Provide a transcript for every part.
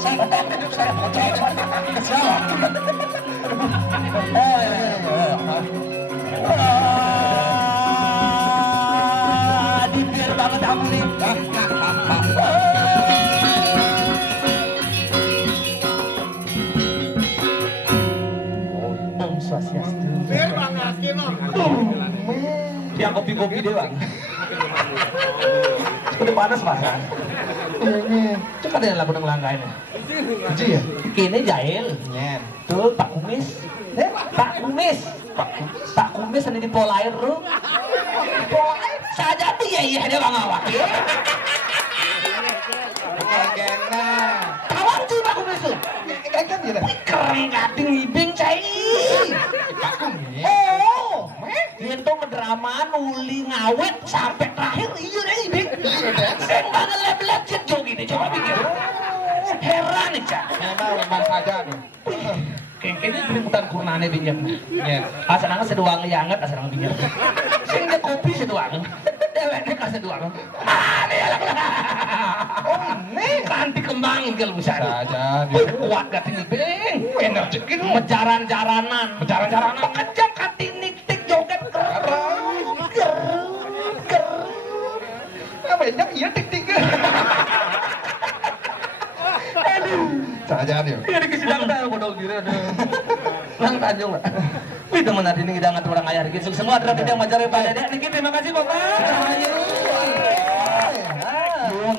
Saya tetap hidup saya bocor. Dipir banget kamu nih. Om Swastiastu. Yang kopi-kopi deh bang. Udah panas bahkan. Ini coba deh lagu nang langgain. Kecil ya? Kini jahil. Nyen. Tuh Pak Kumis. Pak Kumis. Pak Kumis ini di Polair tuh. Polair saja tuh ya iya dia bang awak. Kena. Kawan tuh Pak Kumis tuh. Kan dia. Keren gading ibing cai. Pak Kumis. Oh, dia tuh mendrama nuli ngawet sampai terakhir iya deh ibing. Sing banget leb-leb jet jogi deh coba pikir. Heran nih cak. Memang saja tuh. Kayaknya beributan kurnane binjam. Nyen. Asalnya sedoang lianget asalnya binjam. Sing dia kopi sedoang. Deweknya kasih sedoang. Ini alang. Oh ini kanti kembang kalau bisa. Saja. Kuat gak tinggi beng. Energi gitu. Mejaran-jaranan. Mejaran-jaranan. Kejam kanti niktik joget kerut. Banyak iya tik-tik. Saja dia. Ini kesidang dah bodoh diri aduh. Nang Tanjung lah. Wih teman tadi ini hidangan orang ayah gitu. Semua adalah tidak mencari pada dek. Niki terima kasih Bapak.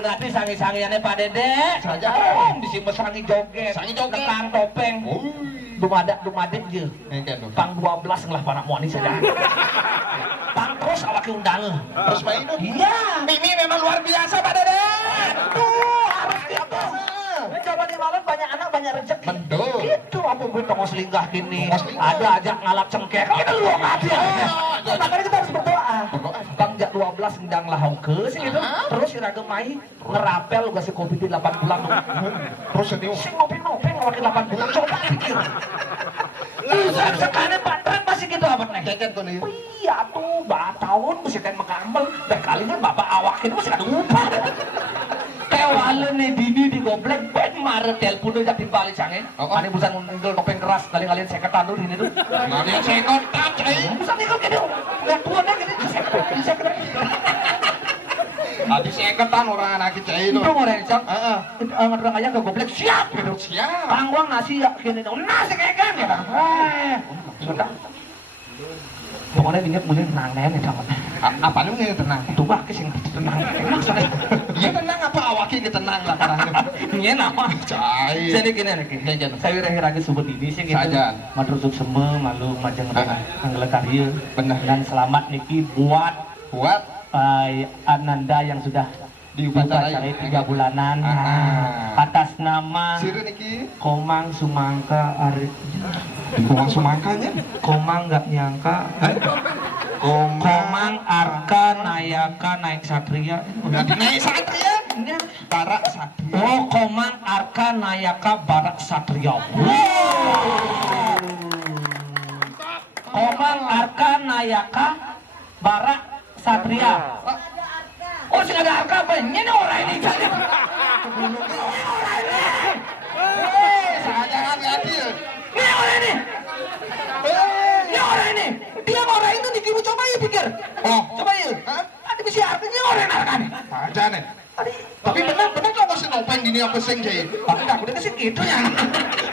Nanti sangi-sangiannya Pak Dedek. Saja. Bisa sangi joget. Sangi joget. Nekang topeng. Dumadak je. Ngeken tuh. Pang 12 ngelah panak muani saja. Pang terus awak undang. Terus main tuh. Iya. Mimi memang luar biasa Pak Dedek. Tuh harus gitu. Coba di malam banyak anak banyak rezeki. Betul. Gitu apa gue tongos linggah gini. Tongos linggah. Ada ajak ngalap cengkeh. Kita lu aja. Makanya kita harus berdoa. Bang jak 12 ngedang lahau ke sih gitu. Terus iraga mai ngerapel lu kasih kopi di 8 bulan. Terus ini. Sing ngopi-ngopi ngelakin 8 bulan. Coba pikir. Sekali Pak Trek masih gitu apa nih? Ngeken tuh nih. Iya tuh, tahun mesti kan mengambel. Dan kalinya bapak awakin mesti ada upah. Kewalan nih dini di goblek ben mare telepon udah timbali sange. Ane busan ngunggul topeng keras kali-kalian saya ketandur ini tuh. Nah dia sekot tak cai. Busan ninggal gini. Enggak tua dah gini. Saya kena. Adi seketan orang anak cai itu. Itu mau rencang. Heeh. Orang ayah ke goblek siap gitu. Siap. Pangwang nasi ya gini dong. Nasi kayak kan ya. Sudah. Pokoknya ingat mulai tenang nih sama. Apa nih tenang? Tuh bah kesing tenang. Maksudnya. Iya tenang apa awaknya tenang lah karena. Ini nama. Cai. Jadi gini nih. Saya wirahirage sebut ini sih gitu. Saja. Madrusuk semua malu majeng anggela karya. Benar. Dan selamat niki buat Ananda yang sudah diupacarai 3 bulanan. Atas nama Siru niki Komang Sumangka Ari. Komang Sumangkanya. Komang nggak nyangka. Komang Arka Nayaka naik Satria. Udah dinaik Satria. Barak Satria. Oh, Komang Arka Nayaka Barak Satria. Komang Arka Nayaka Barak Satria. Oh, sih ada Arka apa? Ini orang ini jadi. Jangan lagi. Ini orang ini. Ini orang ini. Dia orang ini dikimu coba ya pikir. Oh, Coba ya. Ada bisa artinya orang Arka nih. aja nih. Tapi benar kok masih nopeng gini apa sing cai? Tapi aku udah kasih gitu ya.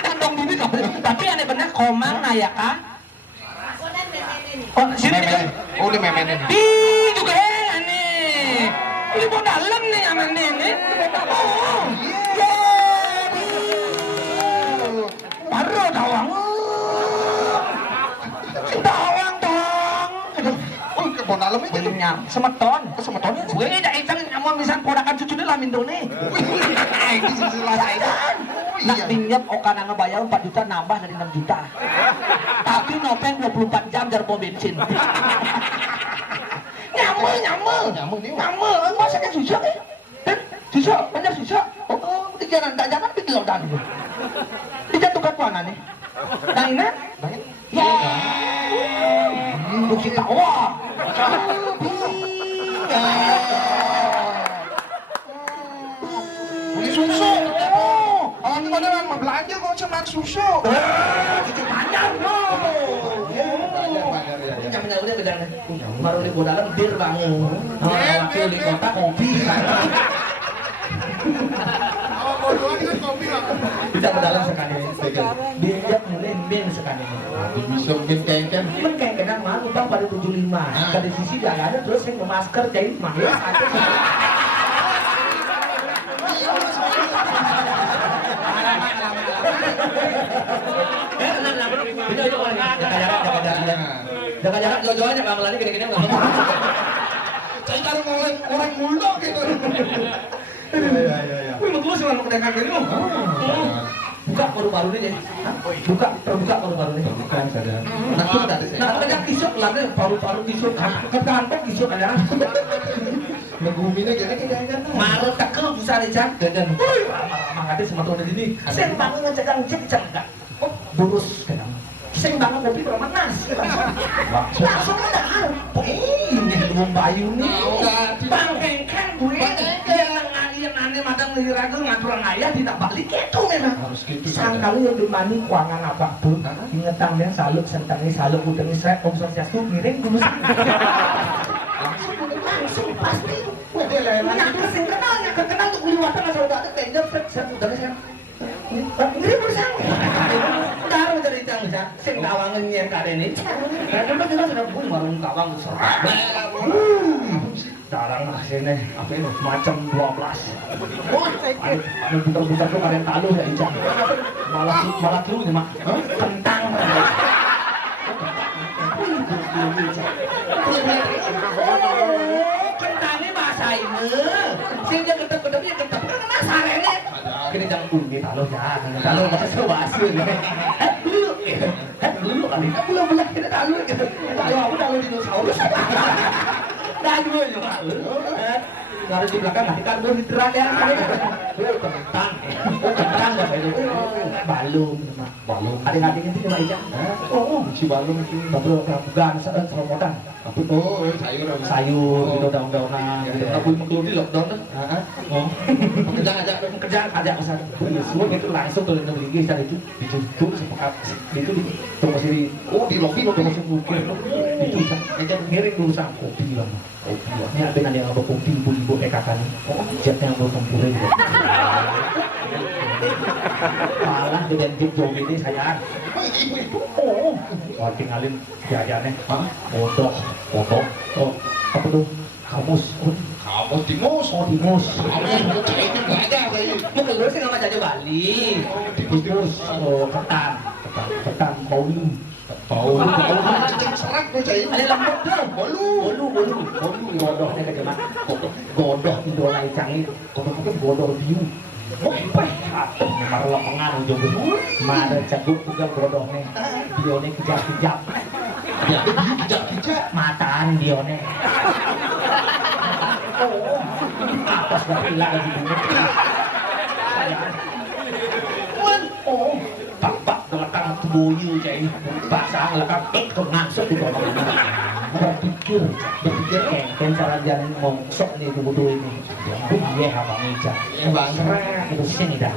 Kandung bibi kamu. Tapi aneh bener Komang Nayaka. Oh, sini nih. Oh, ini memenin. Di juga aneh. Ini mau dalam nih aman ini. Oh, iya. Baru dawang. Dawang dong. Oh, kebon alam itu. Punya semeton. Semetonnya. Gue ini dah itang namun misalnya podakan cucunya lah Mindone. Itu silsilah itu. Nak pinjam Okana ngebayar 4 juta nambah dari 6 juta. Tapi nopeng 24 jam jar pom bensin. Nyamuk. Masa kan susah ya? Dan susah, bener susah. Oh, di jangan bikin lautan dulu. Dijatuhkan mana nih? Dangina? Ya. Untuk si tawa. beli susu. Oh, itu mana yang mau belanja kok cuma susu. Cucu panjang Bayar ya. Jangan udah gedang. Baru di dalam bir bangun. Wakil di kota kopi. Oh, bodohan kan kopi lah. Bisa ke dalam sekali. Dia mulai ben sekali. Bisa mungkin kengken. Cuman kayak kenang mah utang pada 75. Dari sisi gak ada terus yang masker jadi mahal. Jangan-jangan jauh-jauh aja kamu lari gini-gini nggak mau. Saya kalau orang mulu gitu. Wih, mau terus nggak mau kedekan gini loh. Buka baru-baru ini deh. Terbuka baru-baru ini. Bukan sadar. Nah, kedekan kisut lah deh, paru-paru kisut. Kantong kisut aja. Megumine jadi jangan. Marut tekel bisa dicak. Dan mangati sama tuan ini. Sen bangun ngecegang cek enggak. Oh, lurus kan. Sen bangun kopi bermanas. Langsung ada. Ini belum bayu nih. Bangkengkan gue. Yang aneh madang liraga ngaturan ayah tidak balik itu memang. Harus gitu. Sangkali yang dimani kuangan apa tuh. Ingetang yang saluk sentangnya saluk udangnya saya om sosiastu miring dulu. Langsung pasti. Yang kenal untuk liwatan asal udah ada danger saya udah saya. Ini bersang. Taruh dari tang bisa. Sing kawangan yang kade ini. Karena kita sudah pun warung kawang serah. Darang sini apa ini macam 12. Anu putar-putar tuh kalian talu ya Ica. Malah lu nih mak. Kentang. Kentangnya bahasa ini. Sing dia ketep-ketep ya ketep kan masarene. Kini jangan umi talu ya. Talu bahasa basi nih. Dulu kali kita bulan-bulan kita talu gitu. Talu dinosaurus. Lagi juga. Harus di belakang nanti kan gue diterak ya. Kentang. Kentang apa itu? Balung. Adik-adik itu cuma ikan. Oh, si balung itu. Baru bukan seromotan. Sayur gitu daun-daunan. Aku mau di lockdown tuh. Oh. Kerja aja pesan. Semua gitu langsung tuh yang beli sana itu dicucuk itu tunggu sini. Oh, di lobi tunggu sini mungkin. Itu aja ngiring dulu sama kopi lah. Ini ada yang ada kopi ibu-ibu ekakan. Oh, jatnya yang belum tempurnya gitu. Malah dengan jip jauh ini sayang. Oh, tinggalin jajannya. Bodoh. Oh, apa tuh? Kamus. Timus. Oh, timus. Kamu yang itu nggak ada kayak. Mungkin lu sih nggak jajan Bali. Timus. Oh, ketan. Bau serak tuh cai. Ada lembut tuh. Bolu. Godohnya ke jemaah. Godoh idola icang ini. Godoh biu. Atuh marlo pengaruh juga. Mada cakup juga godohnya. Bione kejap-kejap. Ya, kejap. Mataan bione. Oh, atas gak hilang lagi bunyi. Oh, tampak belakang tubuhnya cai. Pasang belakang ngasuk di bawah. Berpikir kan cara jalan mongsok nih tubuh ini. Iya abang Ica. Bang. Itu sini dah.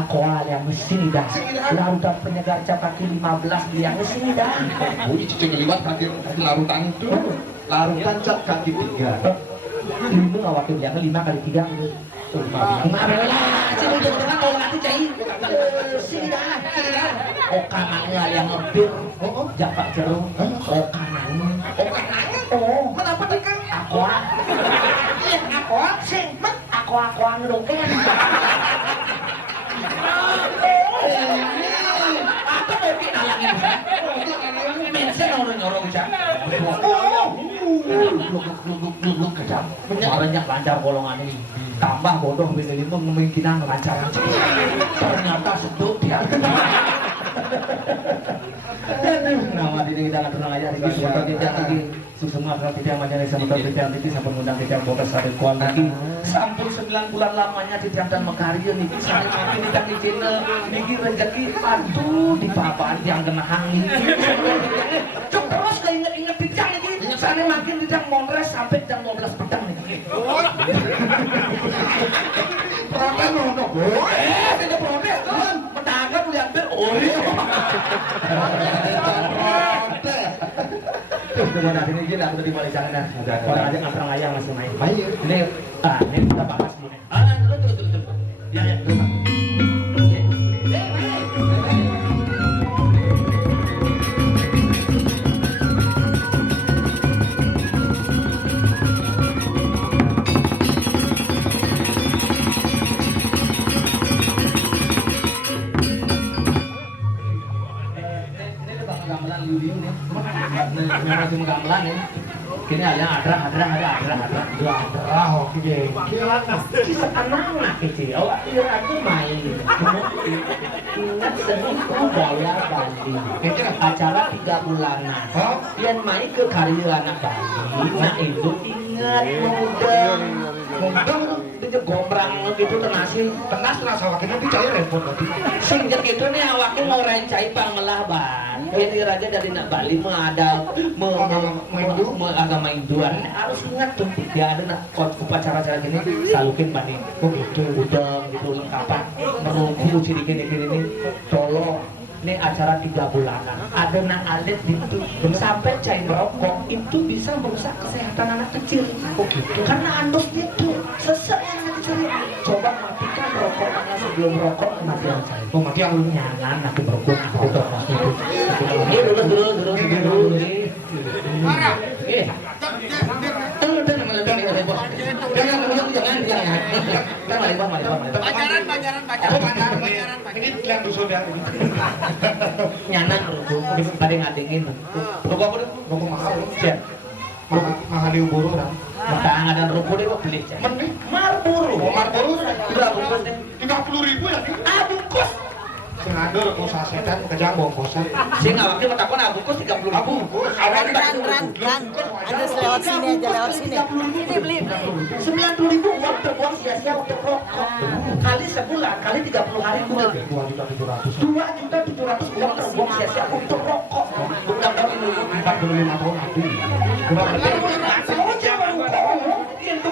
Aku yang sini dah. Lautan penyegar capaki 15 yang sini dah. Oh, itu ngeliwat kaki larutan itu. Larutan cap kaki 3. 5 waktu yang 5 kali 3 gitu. 15. Sini udah tengah kalau nanti cai. Sini dah. Oh kanannya yang ngebir. Oh, japak jeruk. Oh kanannya. Oh, kenapa tekan? Aqua. Iya, aqua. Sing, mak aqua ngedoken. Apa kopi nalangin saya? Mensen orang-orang saya. Gluk kejam. Banyak lancar golongan ini. Tambah bodoh bini lima memungkinan lancar. Ternyata seduk dia. Nama diri kita tenang aja di sini kita lagi semua kalau tidak macam ini sama kita nanti sama mengundang kita bokas hari kuan lagi sampun 9 bulan lamanya di tiap dan mekarya nih saya makin kita di channel niki rezeki aduh di papan yang kena angin cuk terus inget dijang ini saya makin dijang mongres sampai jam 12 petang nih Protes loh. Tidak protes kan? Mendagang lihat ber, Tuh, dengan hari ini gila, aku udah di balik sana. Orang aja ngantrang ayam masih main. Baik. Ini kita bahas dulu nih. Terus. Ya. Memang cuma gamelan ya. Kini ada dua. Oke. Kisah anak-anak kecil, awak aku main. Ingat seni budaya Bali. Acara 3 bulanan. Yang main ke karya anak Bali. Nah itu ingat mudeng itu gombrang gitu tenasi. Tenas awaknya itu cair repot berarti. Sing gitu nih awaknya mau rencai pangelah ban. Ini raja dari nak Bali ada agama Hinduan harus ingat tuh ya ada nak upacara-acara gini salukin banding udang gitu lengkapan merungku sedikit ini tolong ini acara 3 bulanan ada nak alit itu sampai cai merokok itu bisa merusak kesehatan anak kecil karena andos itu sesak yang kecil coba matikan rokoknya sebelum rokok kematian saya Mati yang nyangan nanti berhubung aku terus itu dulu ini yang dusun ya. nyanan pada ngadengin rokok apa Rokok mahal. siap Mahal diubur orang. matang ada rokok deh kok beli Mending Marlboro Marlboro udah bungkus deh 30.000 ya. bungkus Sengaja rokok sasetan kejam bongkosan. sih ngawaknya matakon bungkus 30.000 Bungkus. Ran. Ada lewat sini aja, lewat sini. Ini beli. 90.000 uang terbuang sia-sia untuk rokok kali sebulan kali 30 hari bulan 2.700. 2.700 uang terbuang sia-sia untuk rokok bukan dari dulu 45 tahun nanti. Kurang lebih. itu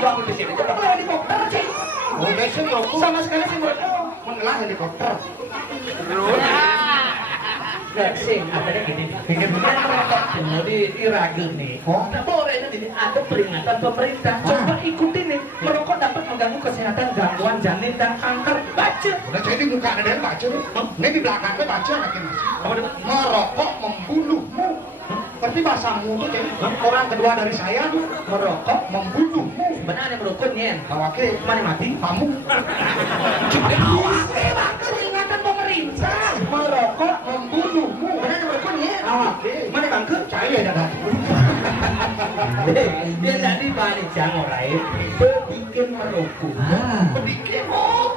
uang di sini coba kalau helikopter sih Udah sih rokok. sama sekali sih merokok Mengelah helikopter. sing adanya gini bikin merokok semua di Iragil nih nah boleh ini ada peringatan pemerintah coba ikutin nih merokok dapat mengganggu kesehatan gangguan janin dan kanker baca Udah jadi muka ada yang baca. Ini di belakangnya baca lagi mas. Merokok membunuhmu. Tapi bahasamu tuh jadi orang kedua dari saya tuh merokok membunuhmu. sebenarnya merokok nih Oke, mana mati kamu awas peringatan pemerintah merokok membunuhmu benar merokok nih Oke. mana bangke Saya ada tadi. dia tadi balik jangan lain bikin merokok Sedikit.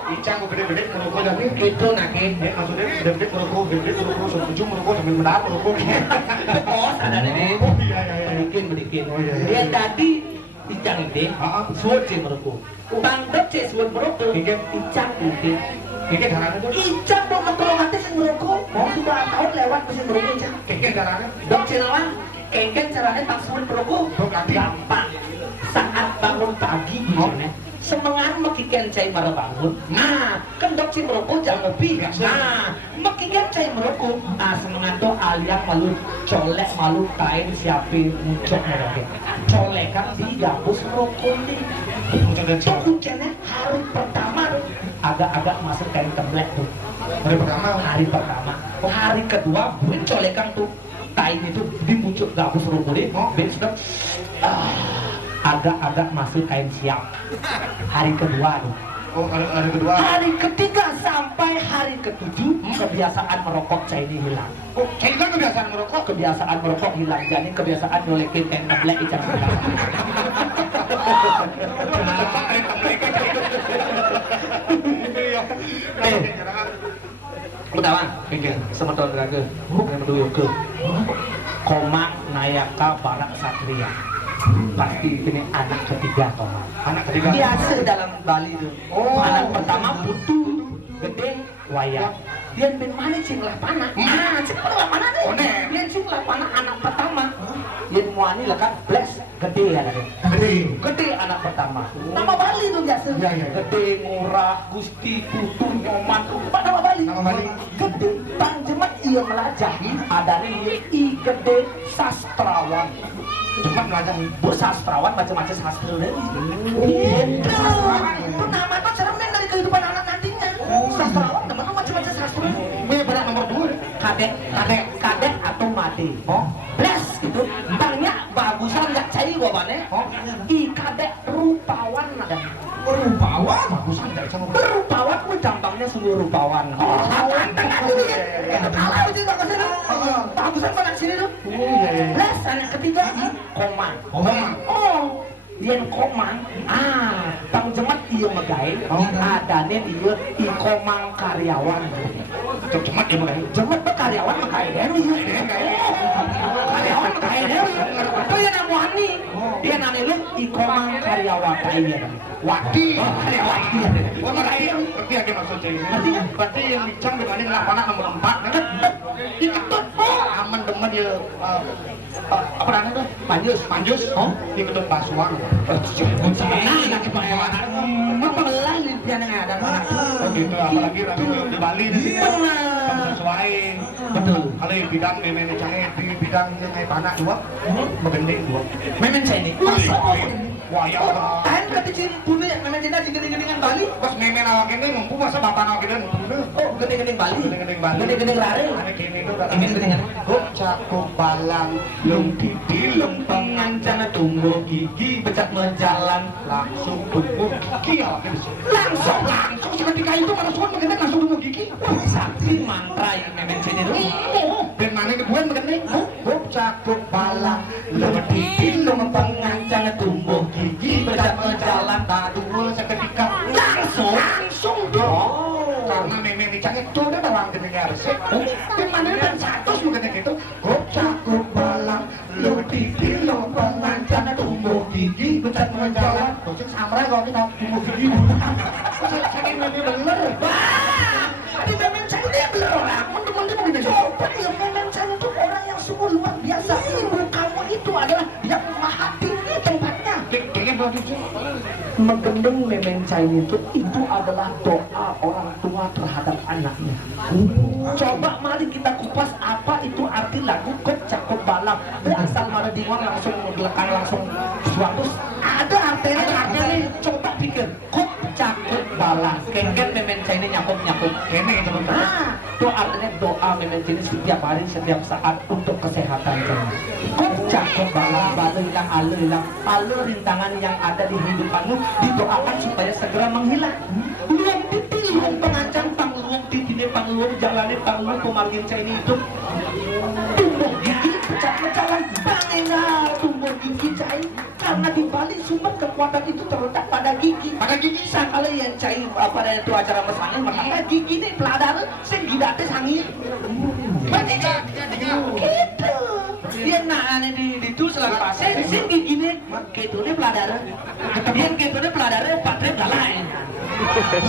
Icang gede-gede merokok jadi. itu nake Maksudnya gede-gede merokok sampai ujung merokok sampai mendarat merokok. bos ada nih Oh iya. bikin Oh, iya. dia tadi icang ide suat sih merokok bangdep sih suat merokok icang ide Keke darahnya tuh. icang mau ketolong hati sih merokok mau sudah tahun lewat mesin merokok icang Keke darahnya. dok cilawan kengken caranya tak suat merokok gampang saat bangun pagi gimana semangat makikan cai marah bangun nah kan dok si merokok jangan ngopi nah makikan cai merokok semangat tuh aliang malu colek malu kain siapin muncul merokok colek kan di gabus merokok nih tuh hujannya hari pertama agak-agak masuk kain templek tuh hari pertama hari kedua buin colekan tuh kain itu dipucuk gabus merokok nih ben sudah agak-agak masuk kain siap hari kedua nih. Oh, hari kedua. Hari ketiga sampai hari ketujuh kebiasaan merokok saya ini hilang. Oh, saya kan kebiasaan merokok. Kebiasaan merokok hilang, jadi kebiasaan nyolekin kain templek ikan hilang. Pertama, semeton raga, yang kedua ke Koma Nayaka Barak Satria. Pasti ini anak ketiga toh. Anak ketiga. Biasa dalam Bali itu. Anak pertama putu, gede, wayang. Dia ben mana cing lah panah. Cing lah panah deh. Dia cing lah panah anak pertama. Dia muani lekat bless Gede ya tadi. Gede. Gede anak pertama. Nama Bali tuh biasa. Iya, iya. Gede, Ngurah, Gusti, Putu, Nyoman. Apa nama Bali? Nama Bali. Gede. Panjemat iya melajahi. Ada I Gede sastrawan. Cuma belajar Bu sastrawan macam-macam sastra deh. Itu nama tuh cermin dari kehidupan anak nantinya. Sastrawan teman macam-macam sastra. punya berat nomor 2. Kadek atau mati. Oh, Plus gitu. Banyak bagusan nggak cair gua bane. oh, I kadek rupawan ada. rupawan bagusan dari sama. Rupawan tuh gampangnya sungguh rupawan. Ganteng aja nih. Kalau sih tak kesini. Bagusan mana sini tuh? Iya, iya. Plus anak ketiga Komang. Oh, dia Komang. Pangjemat iya megain. Adane dia I Komang karyawan. Cemat ya makanya. Jemet tuh karyawan megain. Karyawan megain. Itu yang namanya. Dia namanya lu I Komang karyawan kayak Wadi. karyawan. Oh, ngerti aja maksudnya ini. Ngerti kan? Berarti yang dicang dibanding lapangan nomor 4 kan? Iketut. Aman demen ya apa namanya tuh? Manjus. Oh, di ketut Basuang. Membelah limpian yang ada. Oh gitu, apalagi di Bali nih. Sesuai. Betul. Kalau yang bidang di manajernya di bidang yang kayak panah 2, begending 2. Memen saya ini. Wah ya. Kan kata ciri punya memen Cina gede-gedengan Bali. Pas memen awak ini mampu masa bapak awak ini mampu. Oh, gede-gedeng Bali. Gede-gedeng Bali. Gede-gedeng rare. Ada kini tuh udah. Ini gedengan. Cakup balang, lung didi, lung Pengancana tumbuh gigi becak menjalan langsung tumbuh gigi awak ini. langsung. Seketika itu kalau suara mengendek langsung tumbuh gigi. Sakti mantra yang memen Cina itu. Dan mana ini gue mengendek? Cakup balang, lung didi, lung Pengancana tumbuh gigi, becak menjalan tak dulu seketika langsung. Karena memang dicangit tuh udah bawang gedenya resep. Di mana dan satu semuanya gitu. Cakup balang, lu titi, lu pengancana tumbuh gigi, becak menjalan. Boceng samrai kalau kita tumbuh gigi. Saya ini bener. Tapi memang saya dia bener orang. Teman-teman begini. Coba ya memang saya itu orang yang sungguh luar biasa. Ibu kamu itu adalah yang maha tinggi tempatnya. Kayaknya belum dicuci. Menggendeng memen Chinese itu adalah doa orang tua terhadap anaknya. Coba mari kita kupas apa itu arti lagu Kop Cakup Balang. Asal mana diwan langsung belakang langsung suatu ada artinya nih. Coba pikir Kop Cakup Balang. Kengken memen Chinese nyakup. Ini teman-teman. Itu artinya doa memen Chinese setiap hari setiap saat untuk kesehatan kamu. Kop Cakup Balang, balang alur rintangan yang ada di hidupanmu didoakan supaya segera menghilang. Luang titi, luang pengancam, pangluang titi, pangluang jalani, pangluang pemargin ini itu tumbuh gigi, pecah menjalan, bangena tumbuh gigi cair. Karena di Bali sumber kekuatan itu terletak pada gigi. Pada gigi. Sakala yang cair pada itu acara mesanya, makanya gigi ini peladar, sing gidate sangir. Berarti gitu. Dia naane di itu selang pasir, sing gigine ketune peladar. Yang ketune peladar patre galain.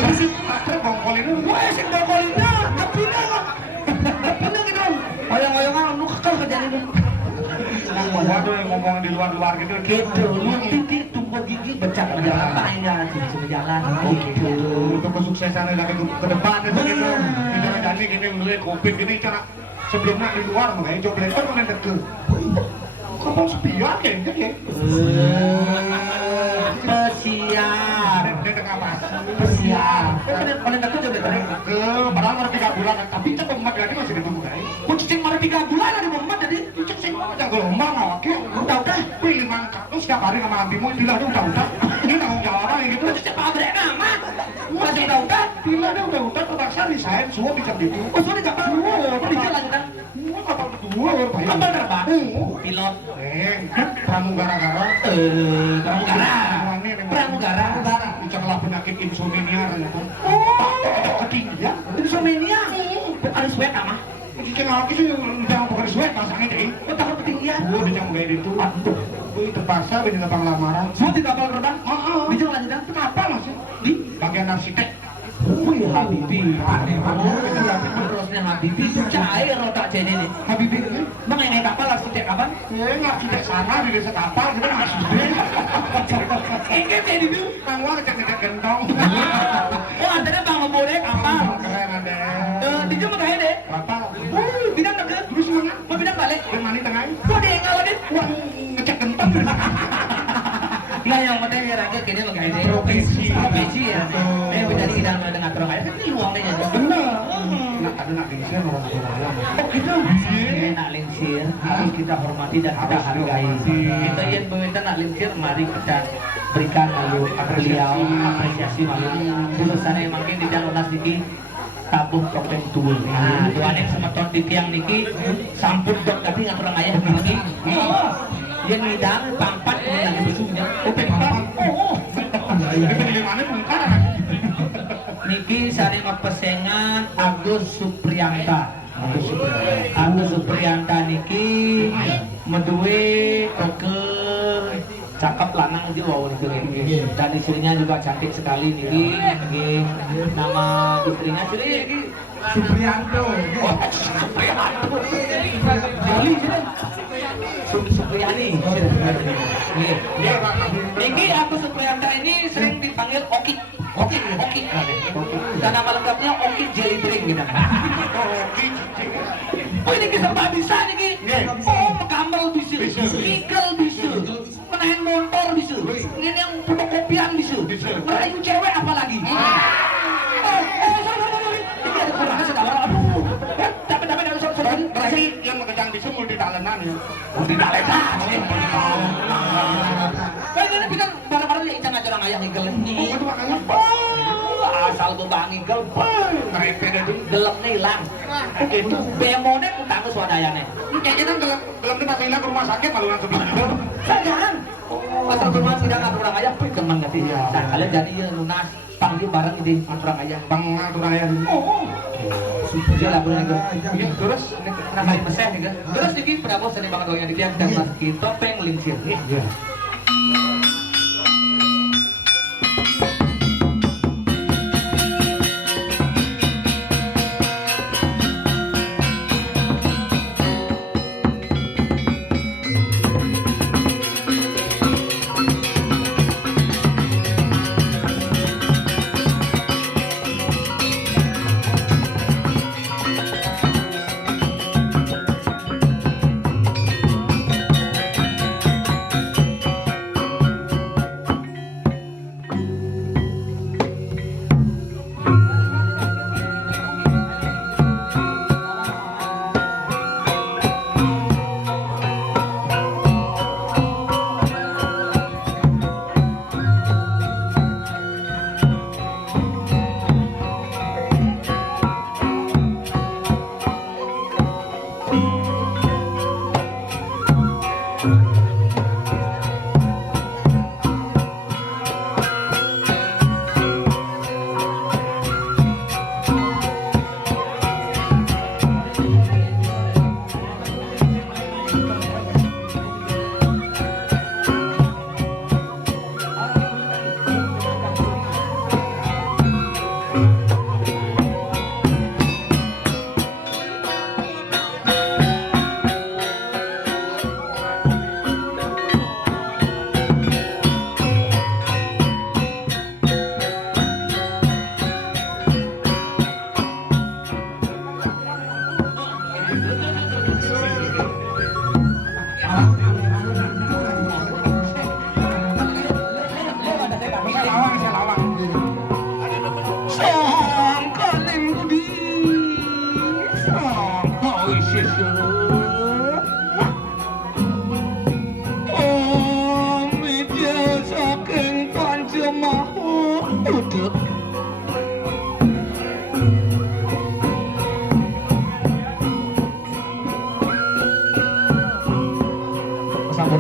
Sisi pastor bongkol ini. Wah, sing bongkolina, apina kok. Apina gitu. Oyong-oyongan lu kekal kerjaan itu. Waduh yang ngomong di luar-luar gitu. Gitu, nanti tumbuh gigi becak berjalan, tanya bisa berjalan. Gitu. Untuk kesuksesan lagi ke depan itu gitu. Bicara jadi gini mulai covid gini cara sebelumnya di luar makanya coba lebar mulai deket. Kok sepiak ya gitu ya? Pesiar. Dia tengah pas. Pesiar. Paling dekat juga kan. Ke padahal baru 3 bulan tapi cek pemat lagi masih ditunggu guys. Kok cicing baru 3 bulan ada pemat jadi. Cek sing mau jangan gelombang oke. Udah. Pilih mangkat setiap hari sama ambimu bilang dia udah. Ini tanggung jawab apa gitu. Cicing pabrik nama. Masih udah. Bila dia udah terpaksa resign semua bicara gitu. Oh, sudah enggak apa. Di jalan kan. Kapal kedua baru bayar. Kapal terbang. Pilot. Pramugara-gara. Pramugara. Bicara penyakit insomnia ya kan. Ketinggian. Insomnia. Bukan sweat ama. Cicing lagi sih jangan bukan sweat pasangnya deh. Takut ketinggian. Di jam kayak itu. Terpaksa bikin lapang lamaran. Semua di kapal terbang. Di Di jalan lanjutan. Kenapa mas? Di Bagian arsitek. Wih Habibi, terusnya Habibi cair otak jadi nih. Habibie ini Bang yang naik kapal langsung cek kapan? lagi di sana di desa kapal kita masih deh. Ingat jadi dulu. Kang Wah ngecek gentong. Oh antaranya bang memboleh kapal. Keren ada. Di Jumlah kayak deh. Kapal. Bidang deket. Terus mana? Mau bidang balik. Dan mani tengah. Kok dia ngalamin? Wah ngecek gentong. Nggak yang penting ya rakyat kayaknya nggak kayak deh. Profesi ya. Beda di dalam dengan aturan kayak kan luangnya aja. Bener. Nah, ada nak bisa orang tua. Oh gitu. Nak lingsir harus kita hormati dan kita hargai. Kita yang pemerintah nak lingsir, mari kita berikan lalu beliau apresiasi malu. Terus sana yang makin di dalam nas niki tabung topeng tuul. Nah, tuan yang semeton di tiang niki sampun dok tapi nggak pernah ayah niki. Yang ngidang pampat yang besunya. Topeng pampat. Oh. Kita di mana bungkar. Niki sari pesengan Agus Supriyanta. Agus Supriyanta niki meduwe koker cakep lanang di wow niki. Dan istrinya juga cantik sekali niki. Nama istrinya niki Supriyanto. Oh, Supriyanto. Jali Supriyani. Niki Agus Supriyanta ini sering dipanggil Oki. Oki. Dan nama lengkapnya Oki Jelly Drink gitu. Oh ini kita bisa nih. Oh gambar bisa, ikel bisa, menahan motor bisa, ini yang fotokopian bisa, merayu cewek apalagi. Sorry. Ini ada kurangnya sedawar. Aduh. Tapi Berarti yang mengejar bisa multi talentan ya. multi talentan. Ini bikin barang-barang yang jangan orang ayah ikel ini. Itu makanya Asal bebang ikel, ngerepet itu. gelemnya hilang. Itu bemonya utang swadayane. Kayaknya kan dalam tempat hilang ke rumah sakit maluan sebelah itu. Jangan. Asal rumah tidak ngatur orang ayah, teman ngerti. Dan kalian jadi lunas panggil bareng ini orang ayah. Bang aturan ayah. Oh. Sudah lah boleh itu. Iya, terus Kenapa meseh nih kan? Terus dikit berapa seni banget doanya di dia dan masukin topeng lingsir. Iya.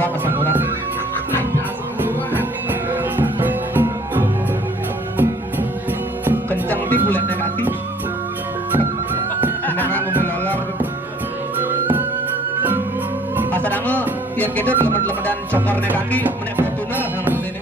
Pasang murah. Kencang di bulannya kaki. Senangan memelalar. Pasar nama, yang kita lemet-lemetan cokornya kaki, menek Fortuner sama ini.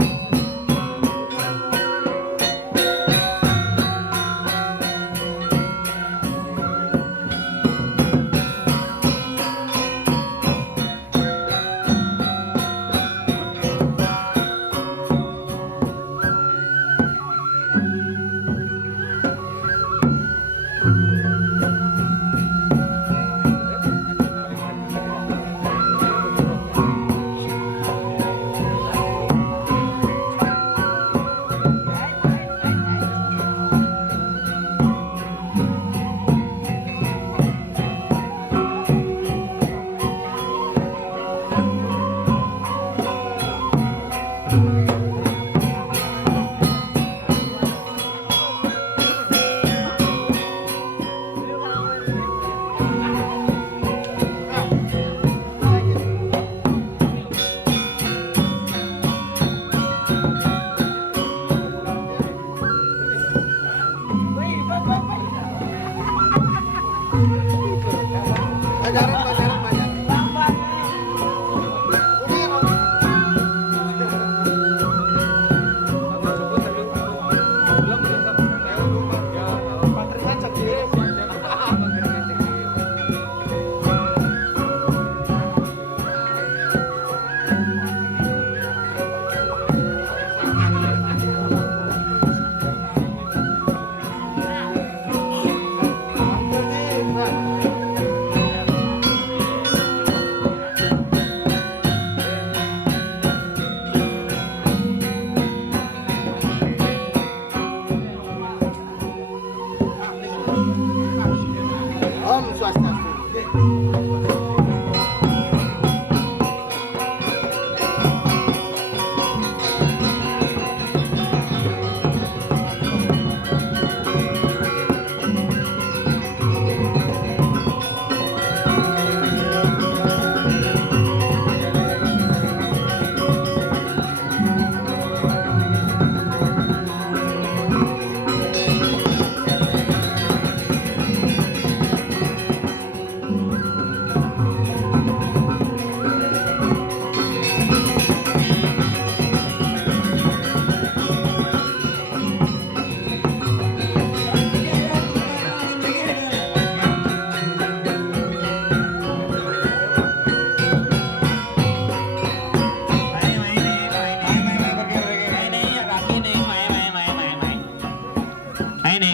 ini.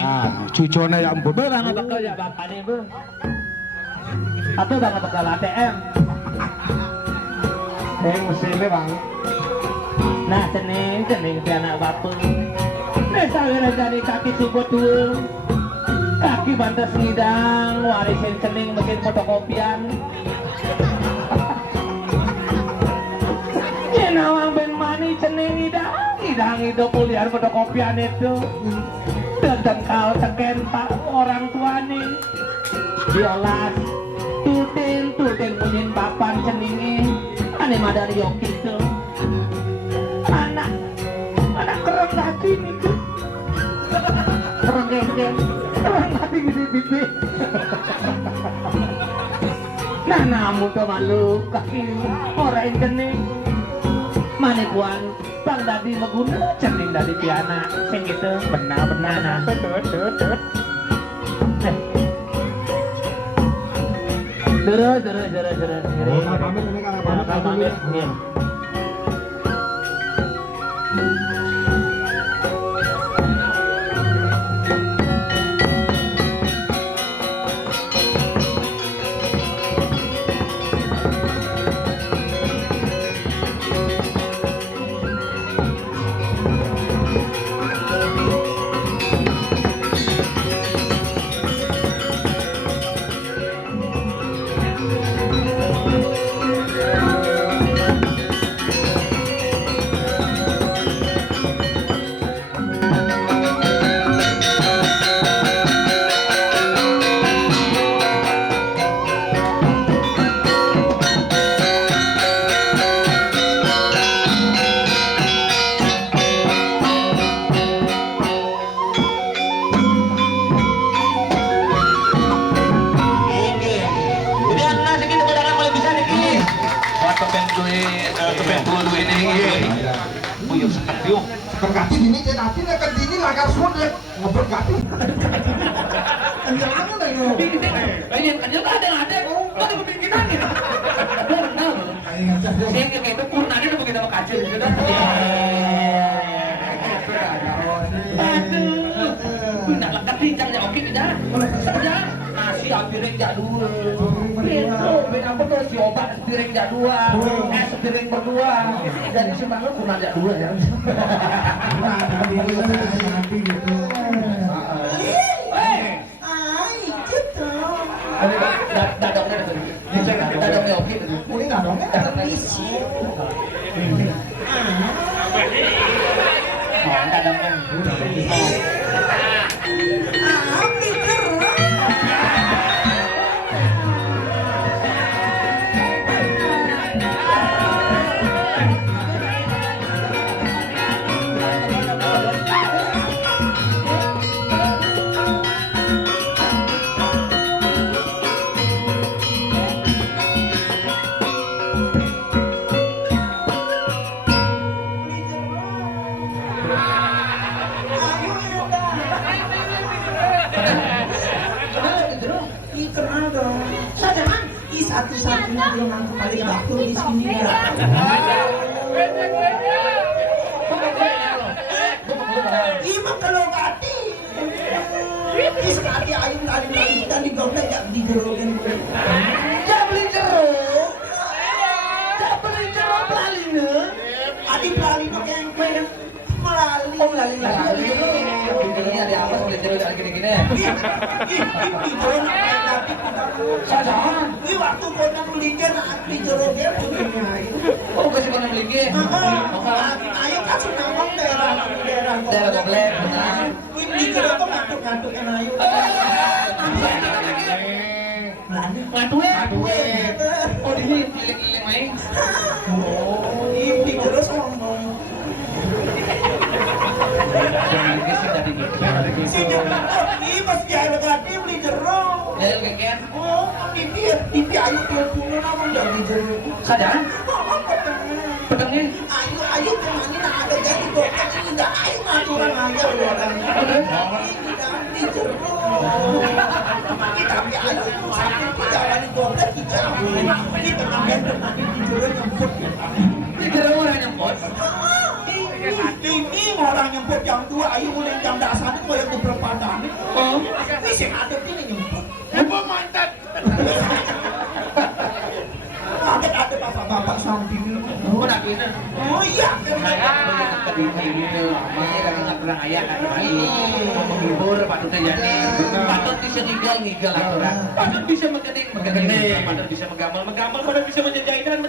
Cucone ya ampun. Bang bakal ya bapak nih, Bang. Atau bang bakal ATM. Musimnya bang. Nah, cening si anak bapak. Desa wira jadi kaki subut tuh. Kaki bantes ngidang, warisin cening mesin fotokopian. Jenawang ben mani cening ngidang itu kuliah fotokopian itu. Dan kau teken pak orang tua nih. Diolas, tutin munyin papan ceningi. Ane madari yok itu. Anak kereng hati nih. Kereng geng. Orang mati gede-gede. Nah namun ke malu kaki orang cening. Manikuan bang dadi meguna cening dadi piana. Sing gitu benar-benar nah. Terus. Pamit ini kalau pamit. Berkati ini jadi nanti nak ini lagar sudah ngobrol kati. Jangan ada yang Ini kan juga ada oh, ada kepikiran ya. Benar. Saya kayak itu purnanya udah begitu sama kacil sudah. Aduh. Nak lekat pincang ya oke kita. Saja nasi piring jak dua. Beda apa tuh si obat piring jak dua. Piring berdua. Jadi si Mangun pun jak dua ya. nanti gitu. Dadoknya oke. Ini dadoknya Permisi. Dadoknya. Satu-satunya dia mampu paling waktu di sini ya. Ima kalau kati, sekali ayam tadi kita di gomel jak di jerogin. Jak beli jeruk, pelalina. Adi pelalina kengkeng melali. Oh melalui. Ini ada apa beli jeruk gini-gini? Di jeruk nanti Saja. ini waktu kau beli jeruk di jerogin. Oh kasih kau beli gini. Ayo kasih nama daerah Goblek, benar. Ini jeruk tuh ngantuk yang ayo. Ngadu. Oh ini keliling-keliling main. Oh, ini jeruk sombong. Ini pasti ada ganti beli jeruk. Ya kekian. Oh, ini ayo telepon nama dari jeruk. Sadar? Pedangnya. Ayo kemana nak ada jadi dokter ini dah ayo aturan aja orang. Ini ganti jeruk. Ini tapi ayo sampai tidak ada dokter kita. Ini pengambilan di jeruk nyemput. Ini jeruk orang nyemput. Ini orang nyemput jam 2, ayo mulai jam dasar itu yang berpada. Bisa ngadep ini nyumput. Apa mantan? Ada bapak-bapak samping. Oh, nak ini. Oh iya. Ini lama lagi nggak pernah ayah kan mau menghibur patutnya jadi patut bisa ngigal aturan patut bisa mengening patut bisa megamal patut bisa menjajahitan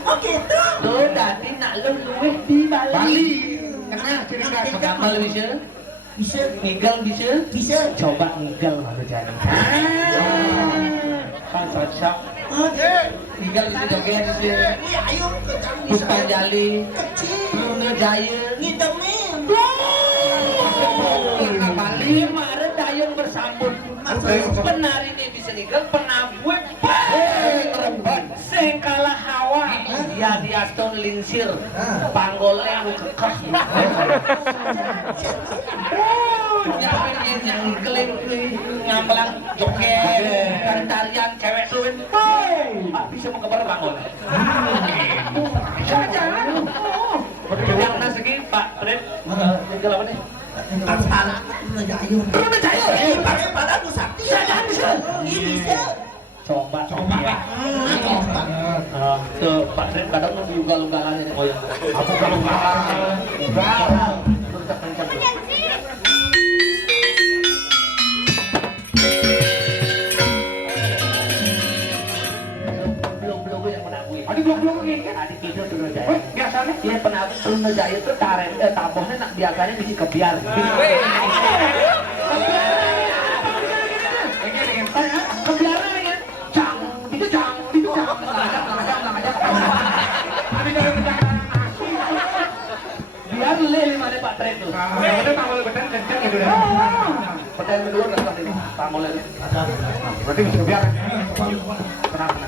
Oh gitu. lo tadi nak lo luweh di Bali Bali. Kena ciri khas. megamal bisa Bisa. ngigal bisa Bisa. coba ngigal patut jadi kan cocok Oke. ngigal bisa joget bisa Iya, ayo kencang bisa. Puspajali Kecil. Luna Jaya Ngidemin. Karena Bali Maret Dayung bersambut penari ini bisa ngigal penabue Teremban. sing kalah hawa ya di Aston lingsir panggolnya kekeh yang keling ngamblang joget dan tarian cewek suwin bisa mau kebar bangun jangan yang segi Pak Fred tinggal apa nih Bukan salah. Udah jayung. Luna Jaya Pakai pada aku sakti. Ini bisa. coba ya. Coba. Tuh Pak Fred kadang nunggu ugal-ugalan ini koyo aku ugal-ugalan terus kencang belum yang menakui Aduh belum ini kan. adik itu Luna Jaya Biasanya. dia pernah Luna Jaya itu tabohnya nak biasanya mesti kebiar kebiaran ya cang itu cang biar lele mana Pak Tren tuh Udah tanggal betul kenceng itu dah. pertanyaan kedua nggak ini tamu lele Berarti bisa biar. Kenapa?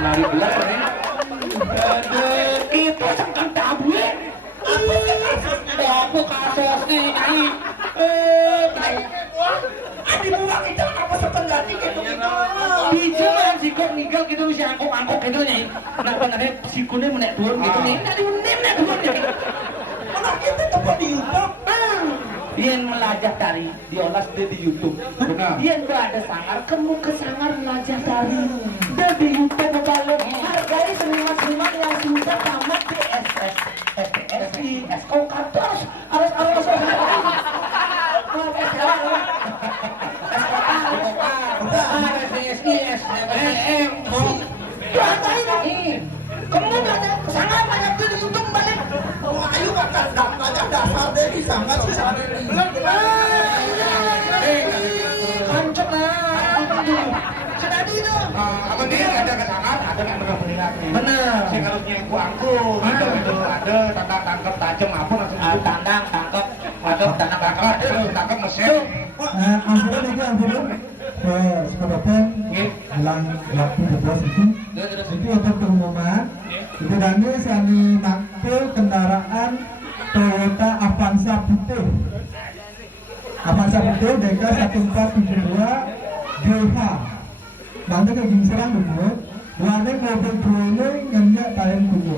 Lari gelas nih. Kita sangkan tabue. Apa sih kasusnya? Apa kasus nih, Nyai? Adi buang itu apa sepengganti gitu. Bicara si kok ninggal gitu si angkok gitu Nyai. Nah benernya si kune menek turun gitu nih. Tadi menek turun Nyai. Anak kita tempat di YouTube. Dia melajah tari, diolah di YouTube. Benar. Dia berada sangar, kamu ke sangar melajah tari. Dia di YouTube ngebalok. Hargai seniman-seniman yang susah tamat di SPSI, SOK terus harus kamu nggak ada sangar banyak di YouTube balik. Oh, ayo kakak aja dasar deh di sana sih sana. Kancok lah. Sedadi itu. Apa nih ada kesangat, ada yang benar lagi. Bener. Saya harusnya aku gitu ada tangkap tangkap tajam apa langsung Tandang, tangkap, waduh, tandang, tangkap. tangkap mesin. Ampun ini ampun. Sebabkan bilang waktu bebas itu untuk pengumuman itu kami sani nakil kendaraan Toyota Avanza putih DK 1472 DH nanti ke Gingserang dulu lalu mobil dua ini ngenyak tayang dulu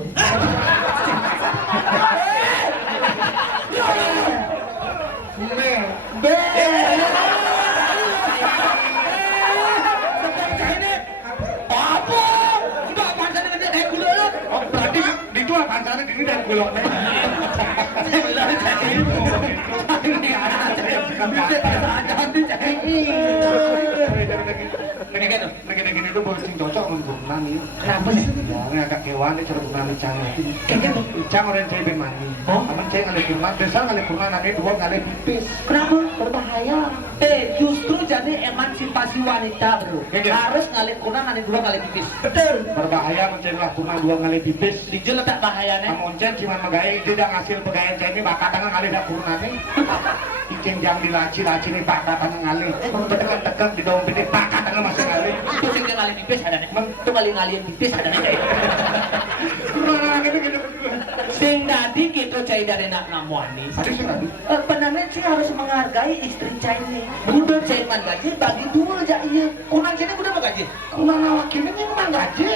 Berarti dijual pancarnya ini dari guloknya. Gini tuh boleh cocok mengguna nih. Kenapa sih? Ya, agak kewan dia cara guna nih cang. Cang orang cewek bemani. Aman cewek kali firman, desa kali firman nanti dua kali pipis. Kenapa? Berbahaya. Justru jadi emansipasi wanita bro. Harus ngalih kurang, ngalih dua kali pipis. Betul. Berbahaya mencari lah kurang dua kali pipis. Dijel tak bahayanya. Kamu ceng cuma megaya dia udah ngasil pegawai ceng ini bakat tangan kali dah kurang nih. Iceng jam dilaci nih bakat tangan kali. Tekan di daun piti bakat tangan masih kali. Itu sing ngalih pipis ada nih. Itu ngalih pipis ada nih. Kurang gitu. Sing tadi gitu cai dari nak namuani. Tadi sih tadi. Benernya sih harus menghargai istri cai ini. Budak cai man gaji bagi dua aja iya. Kunang sini budak gaji. Kurang awak ini memang gaji.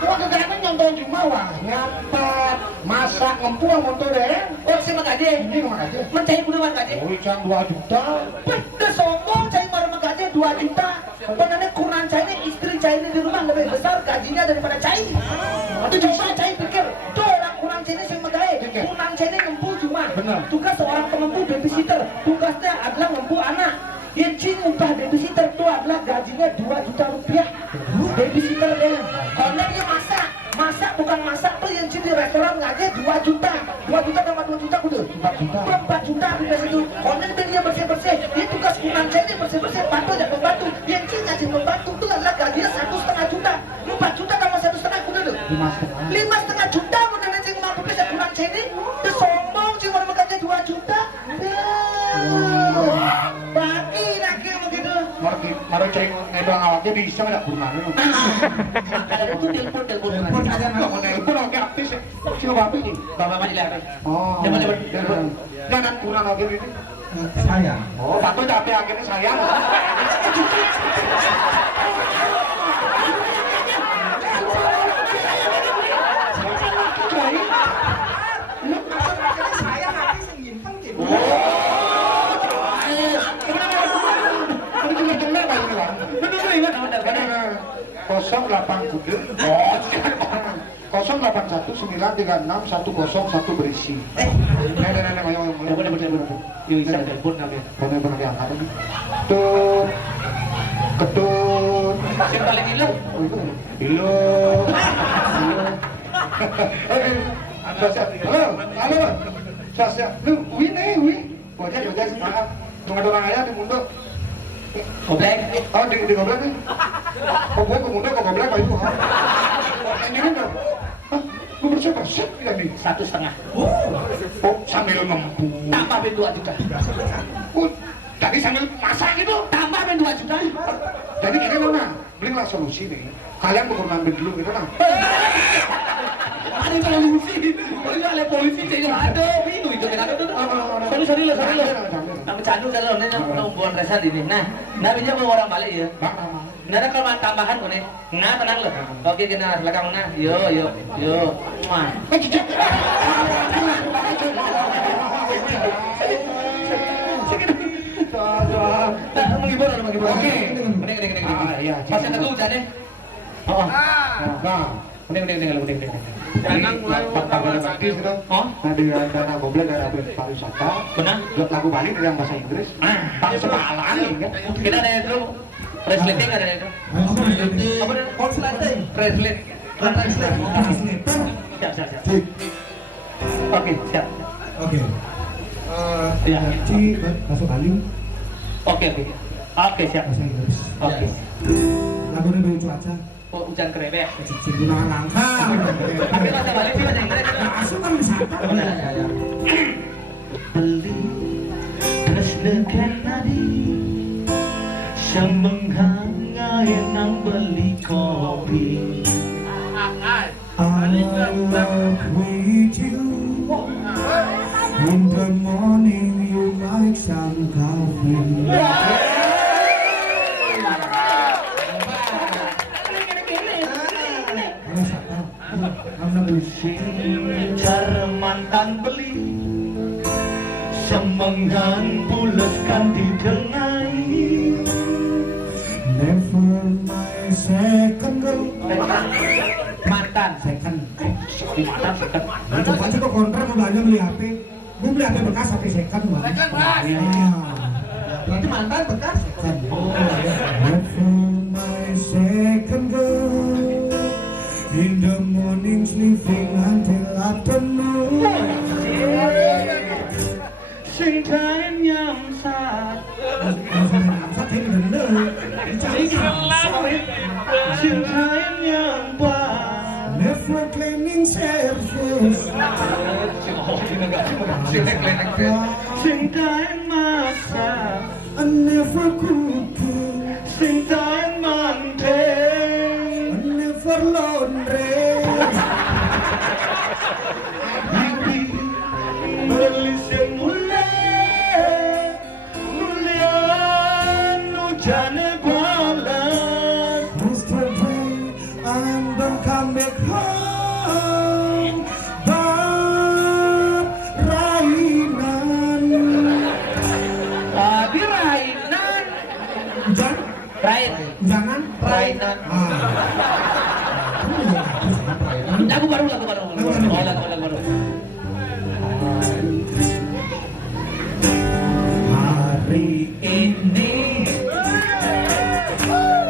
Kurang kegiatan nyontoh cuma wah nyapat masak ngempuang motor deh. Oh sih gaji. Ini memang gaji. Mencari budak gaji. Oh cang 2 juta. Udah sombong cai marah gaji 2 juta. Benernya kunang cai ini istri cai ini di rumah lebih besar gajinya daripada cai. Itu bisa cai pikir. Tuh orang kunang cai ini sing megawe. Kunang cai ini ngempu cuma. Benar. Tugas seorang pengempu babysitter. Tugasnya adalah ngempu anak. Yang cing upah babysitter itu adalah gajinya 2 juta rupiah. Babysitter dia. Kalau dia masak bukan masak tuh yang cing di restoran ngaji 2 juta. 2 juta sama 2 juta kudu. 4 juta habis itu. Kalau dia bersih-bersih, dia tugas kunang cai ini bersih-bersih, bantu dan membantu. Yang cing ngaji membantu itu adalah gajinya 1,5 juta. 4 juta sama 1,5 kudu tuh. 5,5 juta kudu nanti mampu bisa kunang cai ini. Dia sombong cing mau gaji 2 juta. Bagi lagi begitu. Mari ceng nebang awaknya bisa nggak kurang. Itu telepon aja Mau nelpon oke aktif sih. Siapa bapak ini? Bapak majilah. Oh. Jangan kurang lagi ini. saya Oh, batu capek akhirnya sayang. Saya nanti sing nyimpen gitu. Kosong 8 kudu. Oh, 081936101 berisi. Nenek ayo. Yuk bisa telepon kami. Bener diangkat lagi. Tut. Ketut. Yang paling ilu. Halo. Halo. Saya. Lu, wi. Bocah semangat. Tunggu orang ayah di mundo. Goblek. Oh, di goblek nih. Kok gue ke mundo kok goblek ayo. Ini kan. Lu bersih ya nih. 1,5. Oh, sambil ngempu. Tambah 2 juta. Tadi sambil masak gitu. Tambah 2 juta. Jadi kira mana? Beli inilah solusi nih. Kalian bukan ngambil dulu gitu lah. Ada polisi. Polisi ada polisi jadi ada. Itu kan ada tuh. Sorry lah. Nama candu kalau ini umbuan resan ini. Nah, nabinya mau orang balik ya. Nah, ada kelemahan tambahan kok nih. Nah, tenang loh. Oke, kena belakang nah. Yo. Mah. Menghibur. Oke. Mending. Iya. Masih ada tuh hujannya. Oh. Nah, Mending. jangan mulai pada praktis gitu. Oh. Nah, dengan dana goblok dari pariwisata, Benar. buat lagu Bali dengan bahasa Inggris. Bang sepalan kan. Kita ada itu. Resleting ada itu. Apa itu? Konsleting. Reslet. Siap. Oke, siap. Oke. Iya. Ci masuk Bali Oke, siap. bahasa Inggris. Oke. Lagu dari cuaca. Oh, hujan kerebek. Gunakan langkah. Tapi bahasa Bali sih bahasa Inggris. Masuk kan wisata. Beli terus dekat tadi Semenghangai nang beli kopi I walk with you. In the morning you like some coffee. Cara mantan beli Semenghan pulaskan ditengai Never my second girl. Mantan Second. Mantan second Coba aja kok kontrak belanja beli HP. Gue beli HP bekas HP second bang. Berarti mantan bekas second. Never my second girl. In the morning sleeping until afternoon. Sing time yang saat Sat ini bener. Sing time yang pas Never cleaning service. Sing time masak I never cooking. Sing time manteng I never laundry. Beli sing mulia jane balas Yesterday I don't come back home. But Rainan. Abi Rainan Jangan Rainan lagu baru oh lagu baru hari ini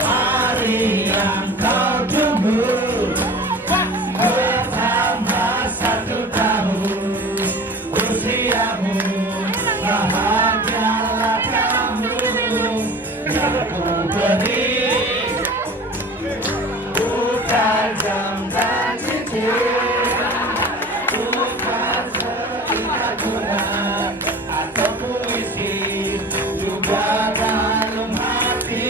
hari yang kau tunggu bersama 1 tahun usiamu bahagialah kamu yang ku beri bukan jam dan cincin bukan seindah bunga atau puisi juga dalam hati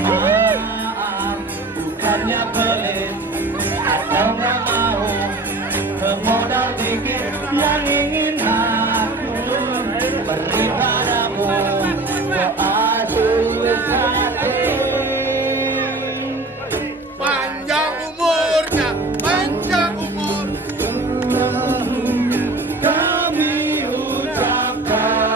maaf bukannya pelit atau nggak mau memodal dikit yang ingin aku beri padamu doa tulus hati Panjang umurnya, panjang umur. kami ucapkan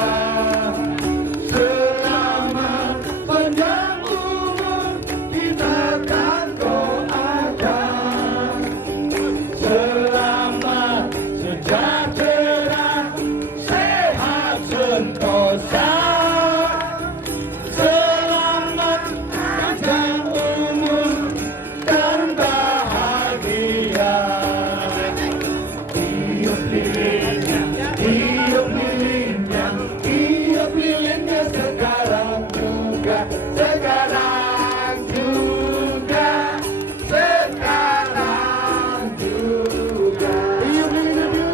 selamat panjang umur kita akan doakan selamat sejahtera sehat sentosa selamat panjang umur dan bahagia tiup lilinnya sekarang juga tiup lilinnya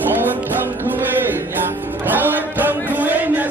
potong kuenya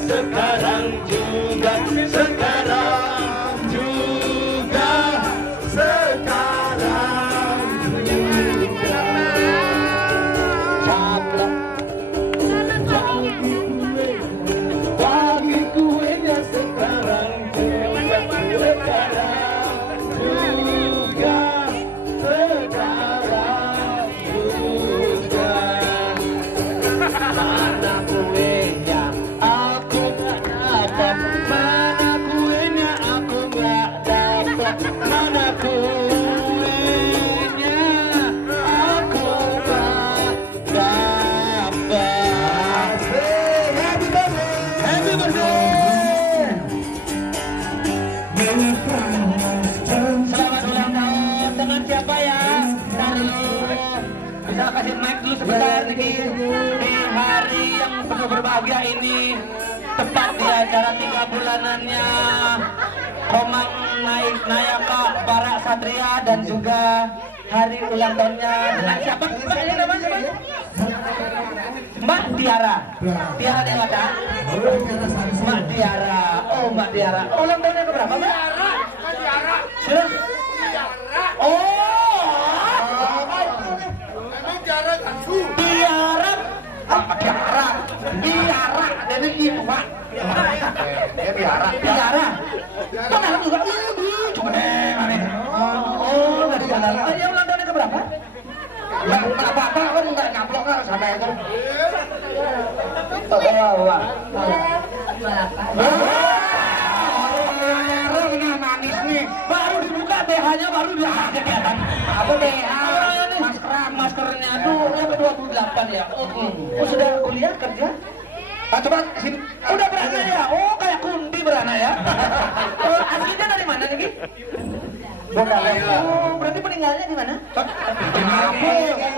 berbahagia ini tepat di acara 3 bulanannya Komang Nayaka Barak Satria dan juga hari ulang tahunnya dengan siapa? Ini namanya siapa? Mbak Tiara. Tiara Dewata. Mbak Tiara. Oh, Mbak Tiara. Oh, ulang tahunnya keberapa, Mbak? Tiara. Serius? Oh. Emang Tiara gansu. Tiara. Apa Tiara? Tiara, ini ibu Pak. Tiara. Tiara. Mana juga? Cuma aneh. Oh, nggak dikenal. Oh, ya ulang tahunnya keberapa? Ya nggak apa-apa kan nggak nyaplok kan sama itu. Wah. Ini manis nih. Baru dibuka BH-nya baru dia kelihatan. Apa BH? Maskernya tuh yang ke-28 ya. Oh, sudah kuliah kerja? Ah, coba sini. Udah berana ya? Oh, kayak Kunti berana ya? Aslinya dari mana nih? Oh, berarti meninggalnya di mana?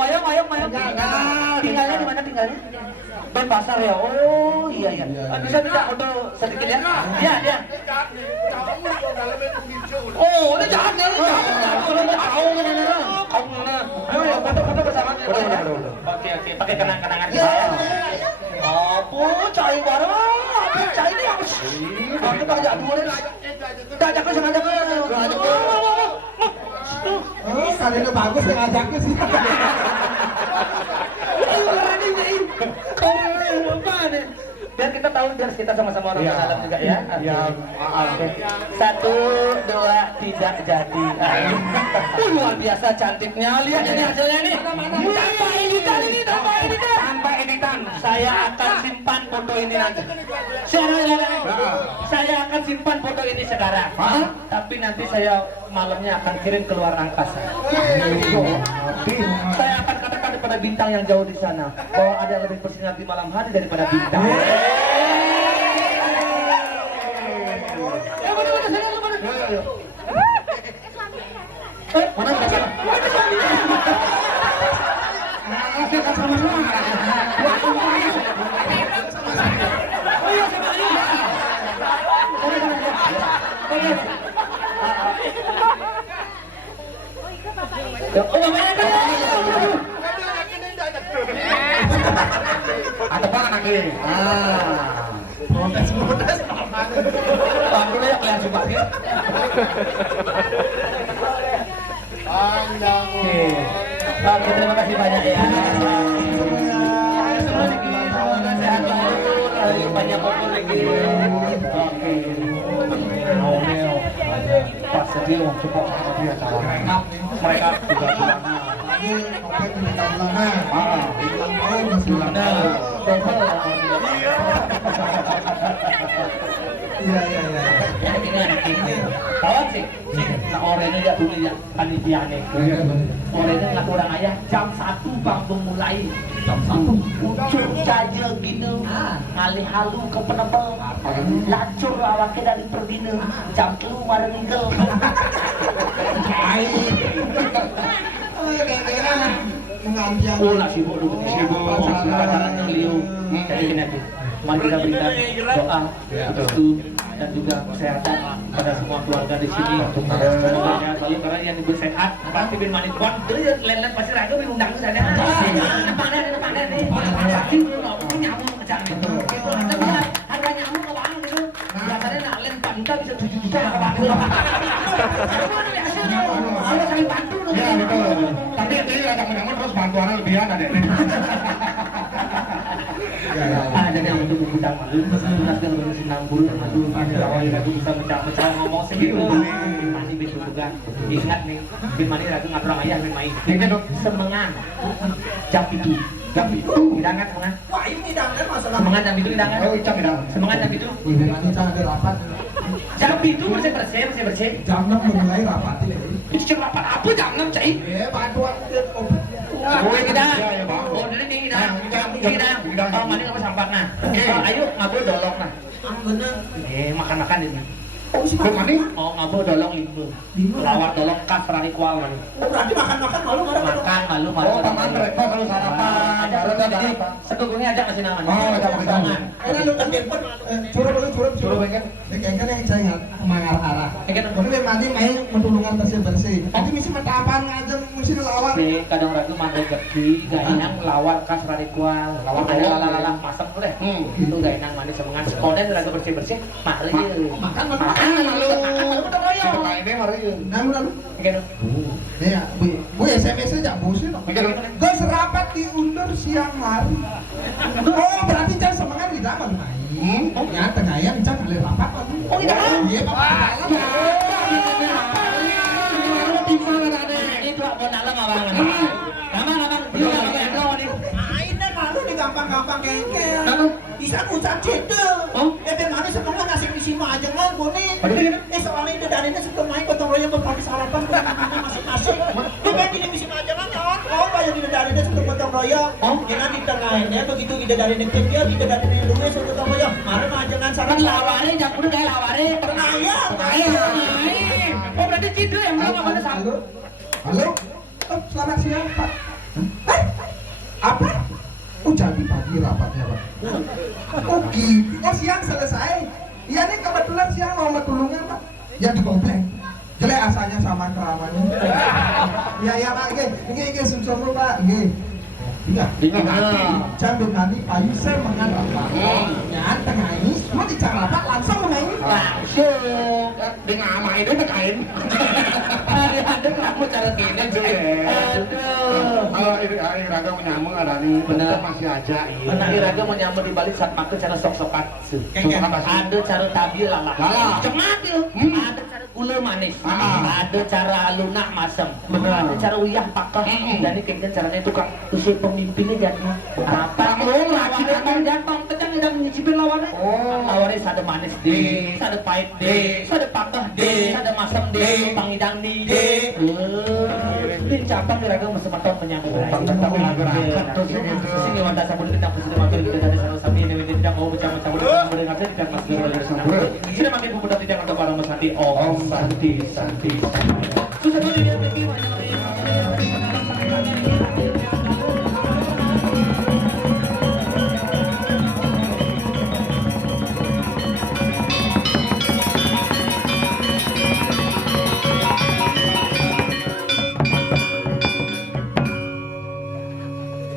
Mayong. Tinggalnya di mana tinggalnya? Denpasar ya? Oh, iya. Bisa minta foto sedikit ya? Iya. Kamu di dalamnya hijau. Oh, ini jangan. Kau mana? Ayo, foto bersama. Oke, pakai kenang-kenangan saya. Apa cai baru? Apa cai ini apa sih? Aku tak ajak dulu nih. Tak ajak ke sengaja ke. Oh, kalian bagus yang ngajaknya sih. Biar kita tahu, biar kita sama-sama orang dalam juga ya. Ya, Oke. 1, 2, tidak jadi. Luar biasa cantiknya. Lihat ini hasilnya nih. Tanpa editan. Saya akan simpan foto ini nanti. Saya akan simpan foto ini sekarang. Tapi nanti saya malamnya akan kirim ke luar angkasa. Saya akan katakan kepada bintang yang jauh di sana bahwa ada yang lebih bersinar di malam hari daripada bintang. Mana sana? kita sama-sama. Ada apa lagi? Protes. Aku ya kelihatan sumpah ya. Panjang. Oke, terima kasih banyak ya. Semua semoga sehat selalu, banyak umur lagi. Oke. Pak Sedio support sama dia cara mereka juga bilang kawan sih nah orangnya ya dulu ya panitiane orangnya nggak kurang ayah jam 1 bang mulai jam 1 jaja gitu ngalih halu ke penebel lacur awaknya dari perdina jam 3 mareng ngel oh lah sibuk dulu pacaran beliau jadi gini aja mari kita berikan doa restu dan juga kesehatan pada semua keluarga di sini semoga sehat selalu karena yang ibu sehat pasti bin manis pon dia lain-lain pasti raga bin undang ke sana panen nih pasti ngomong nyamuk kejar gitu tapi harga nyamuk ke bang gitu biasanya nak lain pantai bisa 7 juta ke bang kalau saya bantu ya betul tapi ini kadang-kadang terus bantuannya lebihan ada ini jadi yang untuk bidang malu tunas yang bersenang bulu malu awal ragu bisa pecah-pecah ngomong segitu masih bisa juga ingat nih bin mani ragu ngaturang ayah bin main semengan jam itu hidangan semengan Wah ini hidangan masalah. semengan jam itu hidangan oh icam hidangan semengan jam itu Kita ada rapat. jam itu bersih Jam 6 mulai rapat ini. itu jam rapat apa jam 6 cai Bantuan oh hidangan oh ini hidangan oh mani apa sampah nah ayo ngapain dolok nah bener. makan-makan ini Oh, si Belum mandi? Oh, ngapa dolong lima. Lawar dolong kas rani kual mani. Berarti makan-makan malu nggak ada Makan malu malu. Oh, paman repot kalau sarapan. Baru tadi. Sekugungnya ajak masih namanya. Oh, ada pakai tangan. Karena lu telepon Curug kan yang saya ingat mengarah-arah. Kan Ini mandi main mentulungan bersih-bersih. Nanti misi mata apaan ngajak misi lawar. si kadang ragu mandai gede, gainang lawar kas rani kual. Lawar ada lalalah masam tuh deh. Itu gainang manis semangat sekoden ragu bersih-bersih. Mari. makan Makan malu. Betul royo. Nah, ini mari. lalu Kan ya bu SMS aja busin Gue serapat diundur siang hari. Oh berarti jangan semangat di dalam main. Oh ya tengah ya jangan kali rapat. Oh, di dalam? Iya bapak. itu apa dalam abang? Abang, dia abang nih. Mainnya malu di gampang-gampang kengkel. Apa? Bisa ucap cete. Oh? Mana sebenarnya ngasih misi majangan boni. Aduh. Soalnya itu dari ini sebelum main gotong royong berpakis sarapan masing-masing. Itu kan ini misi majangan ya. Oh, bayar di dari ini sebelum gotong royong. Oh, kira di tengahnya begitu kita dari ini dia kita dari ini dulu sebelum gotong royong. Mari majangan Kan sarapan. laware, jangan udah kayak laware. Tengahnya. Oh, berarti Cidul yang belum apa ada Halo. Halo. Oh, selamat siang Pak. Eh, apa? Oh jadi pagi rapatnya Pak. Oh gitu. Oh siang selesai. Iya nih kebetulan siang mau metulungnya Pak. Ya di komplek. Jelek asalnya sama keramanya. Ya Pak, ini sum-sum lu Pak. Iya. Jambut nanti payu saya mengarah Pak. Ya tengah ini semua dicara Pak langsung main. langsung. Dengan ama itu tekain. Ada kamu cara kene juga. Aduh. Kalau Iraga menyambung ada nih, bener masih aja. Benar Iraga mau nyambut di balik saat makan cara sok-sokan. Sok-sokan pasti. Ada cara tabil lalah. Lalah. Cengat yuk. Ada cara gula manis. Ada cara lunak masam. Ada cara uyah pakah. Dan ini kayaknya caranya itu kan usul pemimpinnya jadi apa? Oh, lagi datang jantong tekan dan nyicipin lawannya. Oh. Lawannya sada manis deh, sada pahit deh, sada pakah deh, sada masam deh, pangidang deh. Ini cabang Iraga masih matang penyambung. Tapi gerak terus gitu. Sini wanita sabun kita presiden wakil kita dari sana sapi ini tidak mau bercabang-cabang dengan saya tidak mas dari sana. Sini makin pemuda tidak untuk para mas Santi. Om Santi Santi.